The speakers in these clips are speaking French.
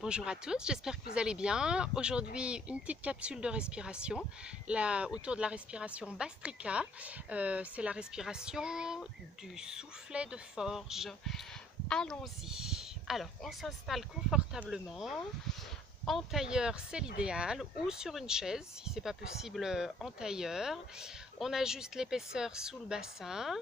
Bonjour à tous, j'espère que vous allez bien. Aujourd'hui, une petite capsule de respiration autour de la respiration Bastrika. C'est la respiration du soufflet de forge. Allons-y. Alors, on s'installe confortablement. En tailleur, c'est l'idéal, ou sur une chaise, si c'est pas possible en tailleur. On ajuste l'épaisseur sous le bassin.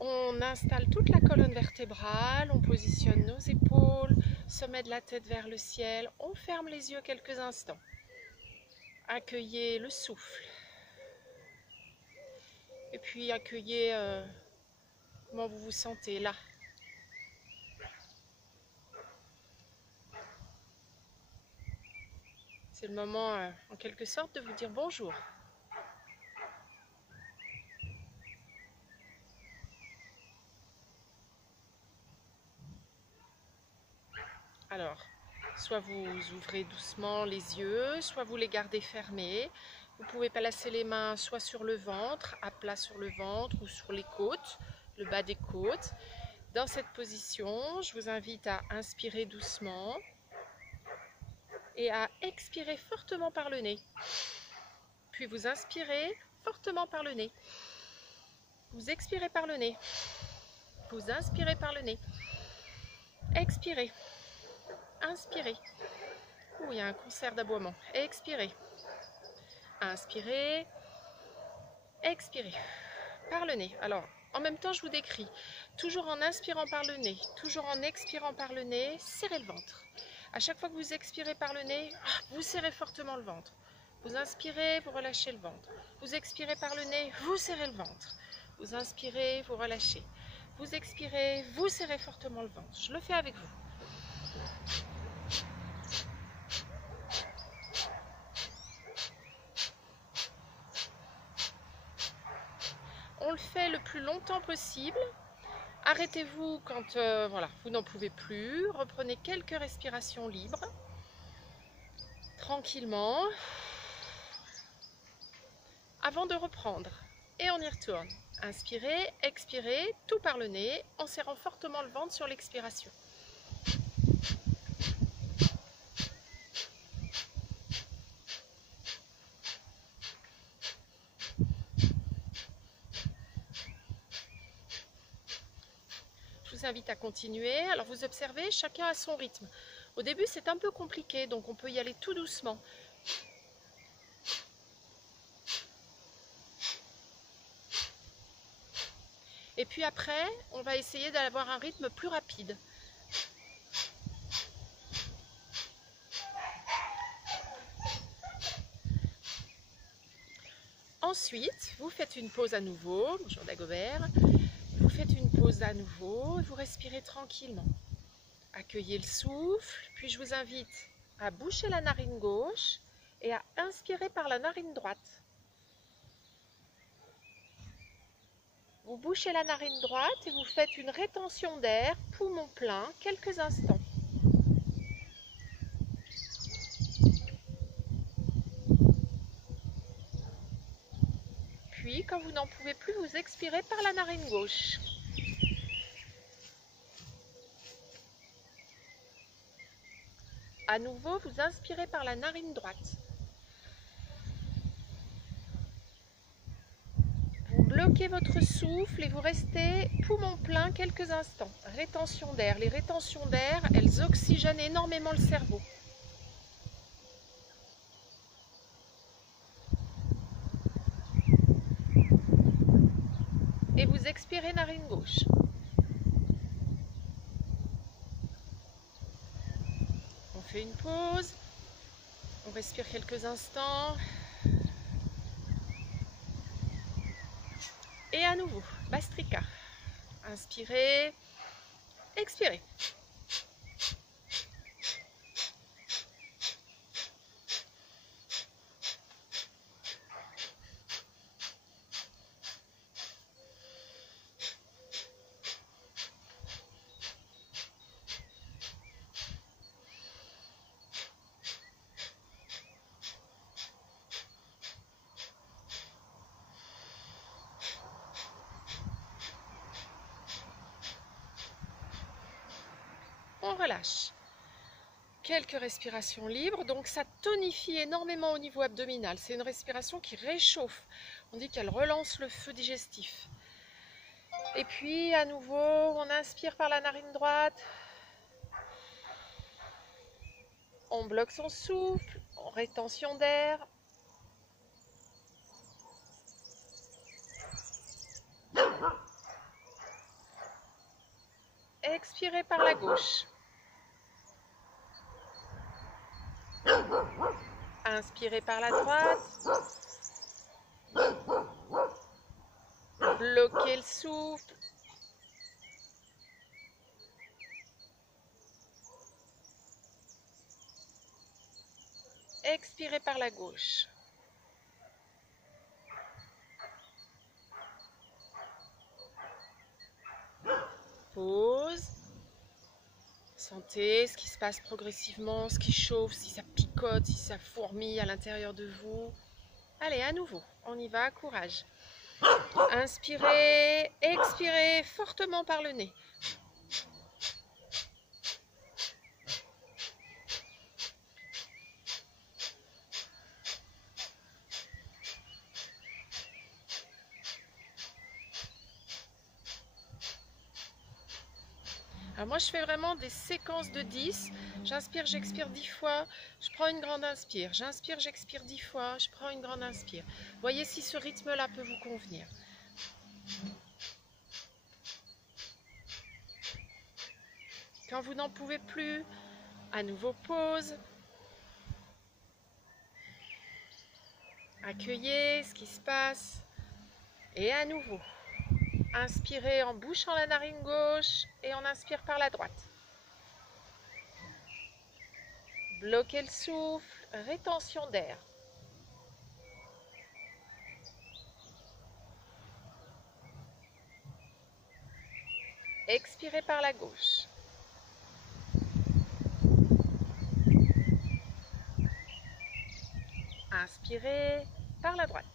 On installe toute la colonne vertébrale, on positionne nos épaules, sommet de la tête vers le ciel, on ferme les yeux quelques instants. Accueillez le souffle. Et puis accueillez comment vous vous sentez là. C'est le moment en quelque sorte de vous dire bonjour. Alors, soit vous ouvrez doucement les yeux, soit vous les gardez fermés. Vous pouvez placer les mains soit sur le ventre, à plat sur le ventre ou sur les côtes, le bas des côtes. Dans cette position, je vous invite à inspirer doucement et à expirer fortement par le nez. Puis vous inspirez fortement par le nez. Vous expirez par le nez. Vous inspirez par le nez. Expirez. Inspirez. Ouh, il y a un concert d'aboiement. Expirez. Inspirez. Expirez. Par le nez. Alors, en même temps, je vous décris. Toujours en inspirant par le nez, toujours en expirant par le nez, serrez le ventre. À chaque fois que vous expirez par le nez, vous serrez fortement le ventre. Vous inspirez, vous relâchez le ventre. Vous expirez par le nez, vous serrez le ventre. Vous inspirez, vous relâchez. Vous expirez, vous serrez fortement le ventre. Je le fais avec vous. On le fait le plus longtemps possible. Arrêtez-vous quand voilà, vous n'en pouvez plus. Reprenez quelques respirations libres. Tranquillement. Avant de reprendre. Et on y retourne. Inspirez, expirez, tout par le nez, en serrant fortement le ventre sur l'expiration. Je vous invite à continuer. Alors vous observez, chacun a son rythme. Au début, c'est un peu compliqué, donc on peut y aller tout doucement. Et puis après, on va essayer d'avoir un rythme plus rapide. Ensuite, vous faites une pause à nouveau. Bonjour Dagobert. Vous faites une pause à nouveau, vous respirez tranquillement. Accueillez le souffle, puis je vous invite à boucher la narine gauche et à inspirer par la narine droite. Vous bouchez la narine droite et vous faites une rétention d'air, poumon plein, quelques instants. Puis, quand vous n'en pouvez plus, vous expirez par la narine gauche. À nouveau, vous inspirez par la narine droite. Vous bloquez votre souffle et vous restez poumon plein quelques instants. Rétention d'air. Les rétentions d'air, elles oxygènent énormément le cerveau. Et vous expirez narine gauche. On fait une pause. On respire quelques instants. Et à nouveau, Bastrika. Inspirez, expirez. On relâche. quelques respirations libres. Donc ça tonifie énormément au niveau abdominal. C'est une respiration qui réchauffe. On dit qu'elle relance le feu digestif. Et puis à nouveau, on inspire par la narine droite. On bloque son souffle, en rétention d'air. Expirez par la gauche. Inspirez par la droite. Bloquez le souffle. Expirez par la gauche. Pause. Sentez ce qui se passe progressivement, ce qui chauffe, si ça picote, si ça fourmille à l'intérieur de vous. Allez, à nouveau, on y va, courage. Inspirez, expirez fortement par le nez. Alors moi, je fais vraiment des séquences de 10. J'inspire, j'expire 10 fois. Je prends une grande inspire. J'inspire, j'expire 10 fois. Je prends une grande inspire. Voyez si ce rythme-là peut vous convenir. Quand vous n'en pouvez plus, à nouveau pause. Accueillez ce qui se passe. Et à nouveau. Inspirez en bouchant la narine gauche et on inspire par la droite. Bloquez le souffle, rétention d'air. Expirez par la gauche. Inspirez par la droite.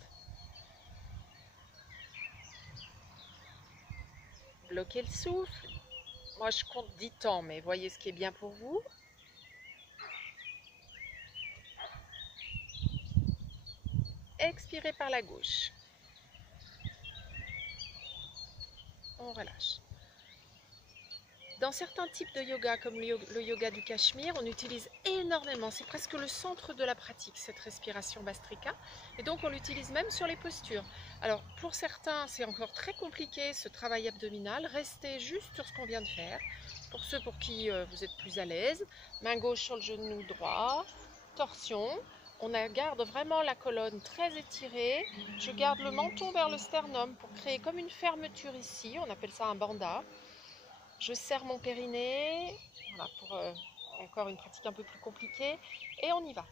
Bloquez le souffle. Moi, je compte 10 temps, mais voyez ce qui est bien pour vous. Expirez par la gauche. On relâche. Dans certains types de yoga, comme le yoga du Cachemire, on utilise énormément, c'est presque le centre de la pratique, cette respiration Bhastrika. Et donc on l'utilise même sur les postures. Alors pour certains, c'est encore très compliqué ce travail abdominal. Restez juste sur ce qu'on vient de faire. Pour ceux pour qui vous êtes plus à l'aise, main gauche sur le genou droit, torsion. On garde vraiment la colonne très étirée. Je garde le menton vers le sternum pour créer comme une fermeture ici. On appelle ça un bandha. Je serre mon périnée, voilà, pour encore une pratique un peu plus compliquée, et on y va.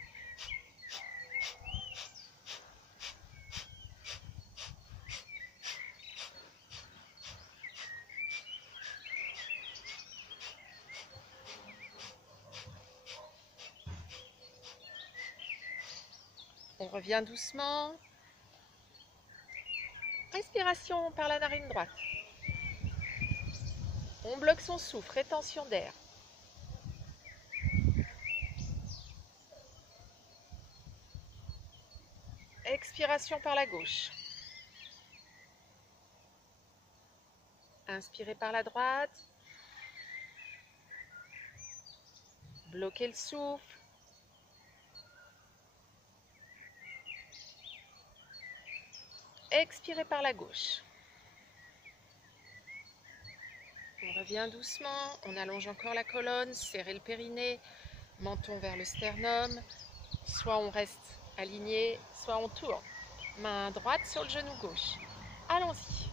On revient doucement. Respiration par la narine droite. On bloque son souffle, rétention d'air. Expiration par la gauche. Inspirez par la droite. Bloquez le souffle. Expirez par la gauche. On revient doucement, on allonge encore la colonne, serrez le périnée, menton vers le sternum. Soit on reste aligné, soit on tourne. Main droite sur le genou gauche. Allons-y.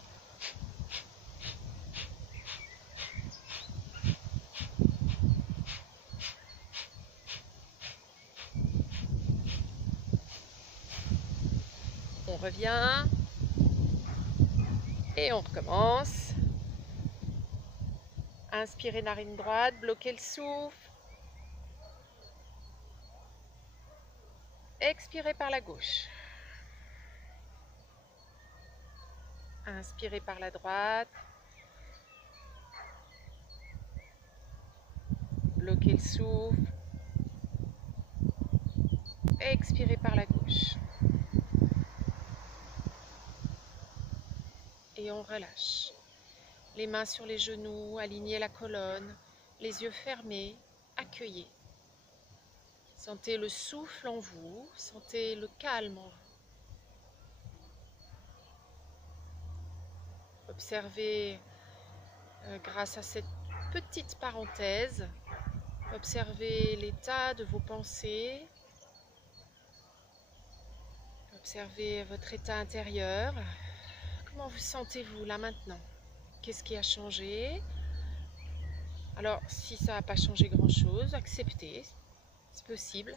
On revient. Et on recommence. Inspirez narine droite, bloquez le souffle. Expirez par la gauche. Inspirez par la droite. Bloquez le souffle. expirez par la gauche. Et on relâche. Les mains sur les genoux, alignez la colonne, les yeux fermés, accueillez. Sentez le souffle en vous, sentez le calme en vous. Observez, grâce à cette petite parenthèse, observez l'état de vos pensées, observez votre état intérieur. Comment vous sentez-vous là maintenant? Qu'est-ce qui a changé? Alors, si ça n'a pas changé grand-chose, acceptez, c'est possible.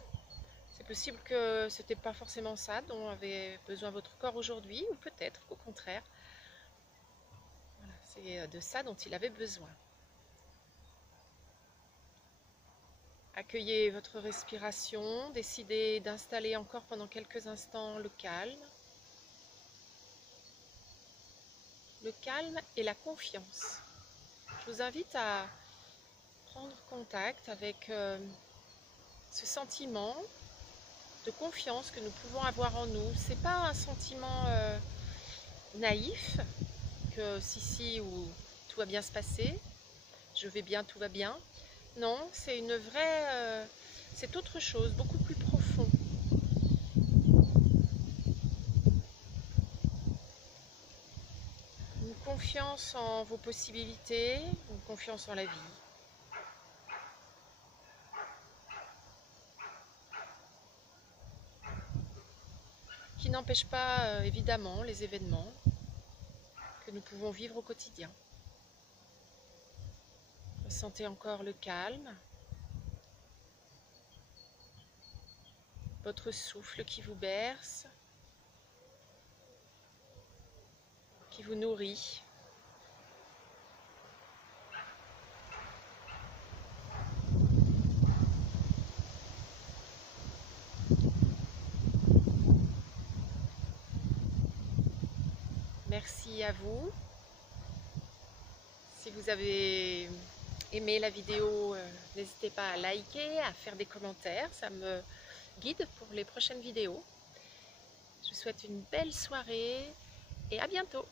C'est possible que ce n'était pas forcément ça dont avait besoin votre corps aujourd'hui, ou peut-être qu'au contraire, voilà, c'est de ça dont il avait besoin. Accueillez votre respiration, décidez d'installer encore pendant quelques instants le calme. Le calme et la confiance. Je vous invite à prendre contact avec ce sentiment de confiance que nous pouvons avoir en nous. Ce n'est pas un sentiment naïf, que si ou tout va bien se passer, je vais bien, tout va bien. Non, c'est une vraie, c'est autre chose, beaucoup plus profond. Une confiance en vos possibilités, une confiance en la vie. Qui n'empêche pas évidemment les événements que nous pouvons vivre au quotidien. Ressentez encore le calme, votre souffle qui vous berce, qui vous nourrit. Merci à vous. Si vous avez aimé la vidéo, n'hésitez pas à liker, à faire des commentaires, ça me guide pour les prochaines vidéos. Je vous souhaite une belle soirée et à bientôt.